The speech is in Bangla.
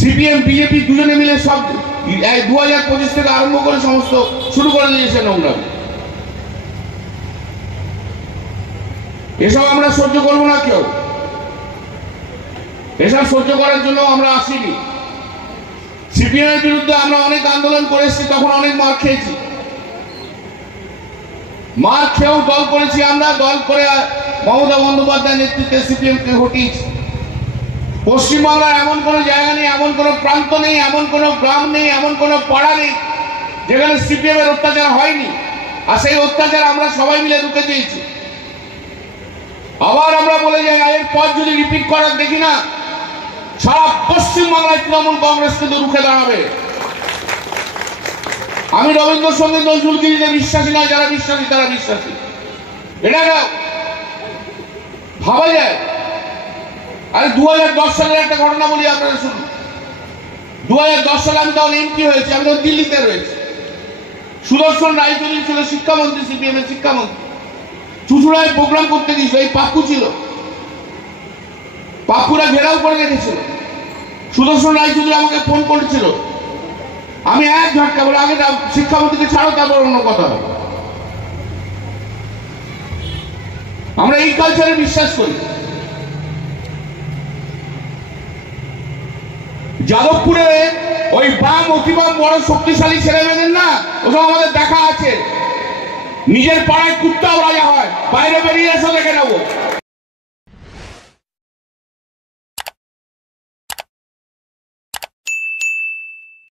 সিপিএম বিজেপি দুজনে মিলে সব 2025 থেকে আরম্ভ করে সমস্ত শুরু করে দিয়েছে নোংরামি। এসব আমরা সহ্য করবো না কেউ। এসব সহ্য করার জন্য আমরা আসিনি। সিপিএম এর বিরুদ্ধে আমরা অনেক আন্দোলন করেছি, তখন অনেক মার খেয়েছি। মার খেয়েও দল করেছি, আমরা দল করে মমতা বন্দ্যোপাধ্যায়ের নেতৃত্বে সিপিএম কে হটিয়েছি। পশ্চিমবাংলার এমন কোন জায়গা নেই, এমন কোন প্রান্ত নেই, এমন কোন গ্রাম নেই, এমন কোন পাড়া নেই যেখানে সিপিএম এর অত্যাচার হয়নি। আর সেই অত্যাচার আমরা সবাই মিলে রুখে দিয়েছি। আবার আমরা বলে যাই, এর পর যদি রিপিট করার দেখি না, সারা পশ্চিমবাংলায় তৃণমূল কংগ্রেস কিন্তু রুখে দাঁড়াবে। আমি রবীন্দ্রসঙ্গীত নজরুলগীতিতে বিশ্বাসী নয়, যারা বিশ্বাসী তারা বিশ্বাসী। এটা ভাবা যায়? আরে 2010 সালের একটা ঘটনা বলি আপনারা শুনুন। 2010 সালে আমি তখন এমপি হয়েছি, আমি তখন দিল্লিতে রয়েছি। সুদর্শন রায়চৌধুরী ছিল শিক্ষামন্ত্রী, সিপিএম এর শিক্ষামন্ত্রী। চুচুড়ায় প্রোগ্রাম করতে গিয়েছিল, এই পাপ্পু ছিল। পাপ্পুরা ঘেরাও করে রেখেছিল। সুদর্শন রায়চৌধুরী আমাকে ফোন করেছিল। আমি এক ঝটকা বলে, আগে শিক্ষামন্ত্রীকে ছাড়ো, তারপর অন্য কথা হবে। আমরা এই কালচারে বিশ্বাস করি। যাদবপুরে ওই বাম অতিবাম বড় শক্তিশালী ছেলে মেয়েদের না, ওসব আমাদের দেখা আছে। নিজের পাড়ায় কুত্তাও রাজা হয়, বাইরে বেরিয়ে এসে দেখে নেবো।